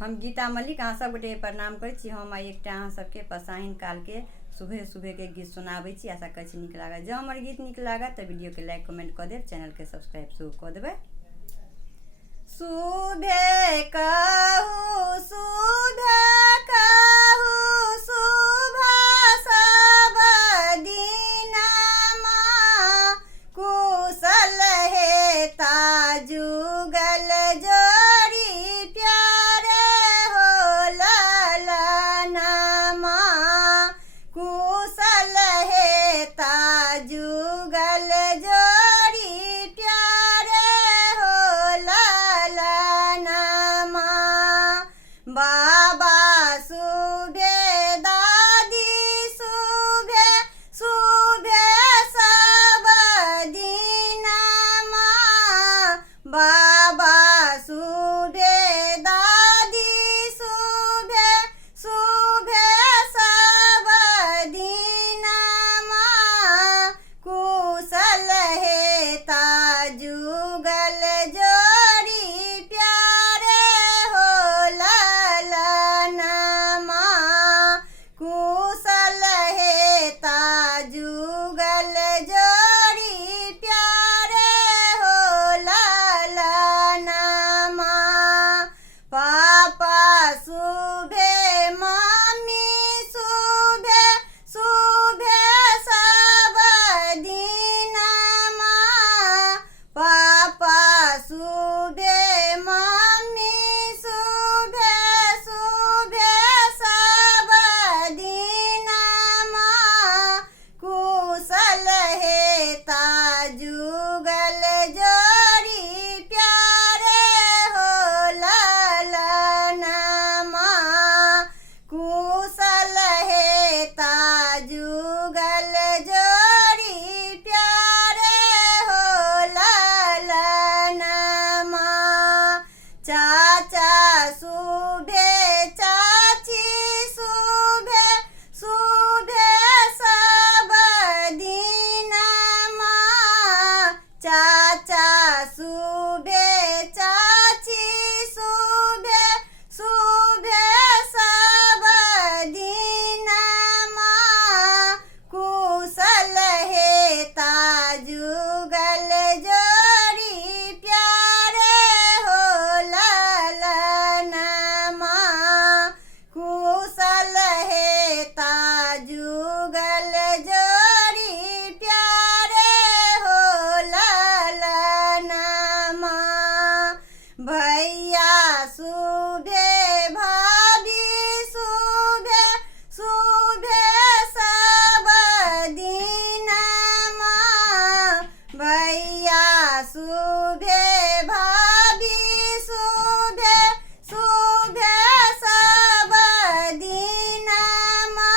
हम गीता मल्लिक अहाँ सब गोटे प्रणाम करै छी। हम एकटा अहाँ सबके पसाहिन काल के सुबह सुबह के गीत सुनाबै छी। आशा करै छी नीक लागत। जँ हमर गीत नीक लागत तऽ वीडियो के लाइक कमेंट कऽ देब, चैनल के सब्सक्राइब सेहो कऽ देबै। सुबह कहू शुभ सब दिनमा कुशल हेता जुगल जोड़ी प्यारे हो ललनमा कुशल हेता जुगल जोड़ी प्यारे हो ललनमा। बाबा शुभे दादी शुभे सब दिनमा बाबा शुभे दादी शुभे सब दिनमा कुशल हेता जुगल जोड़ी प्यारे हो ललनमा कुशल हेता जुगल जोड़ी प्यारे हो ललनमा। पापा शुभे मम्मी शुभे सब दिनमा पापा शुभे मम्मी शुभे सब दिनमा कुशल हेता जुगल जोड़ी प्यारे हो ललनमा कुशल हेता जुगल जोड़ी प्यारे हो ललनमा। चाचा शुभे चाची शुभे सब दिनमा चाचा शुभे चाची शुभे सब दिनमा कुशल हेता जुगल जोड़ी प्यारे हो ललनमा कुशल हेता जुगल जोड़ी प्यारे हो ललनमा। भैया शुभे भाभी शुभे सब दिनमा भैया शुभे भाभी शुभे सब दिनमा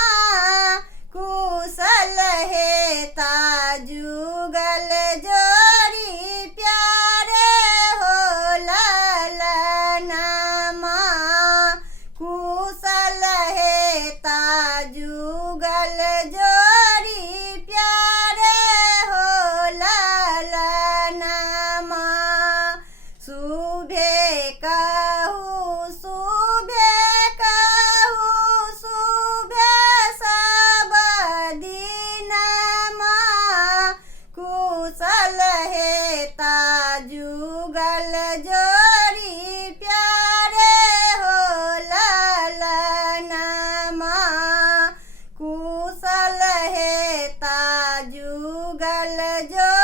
कुशल हेता जुगल जोड़ी प्यारे हो ललनमा कुशल हेता जुगल जोड़ी प्यारे हो ललनमा। शुभे कहू शुभे सब दिनमा कुशल हेता जुगल जोड़ी प्यारे हो ललनमा कुशल हेता जुगल जोड़ी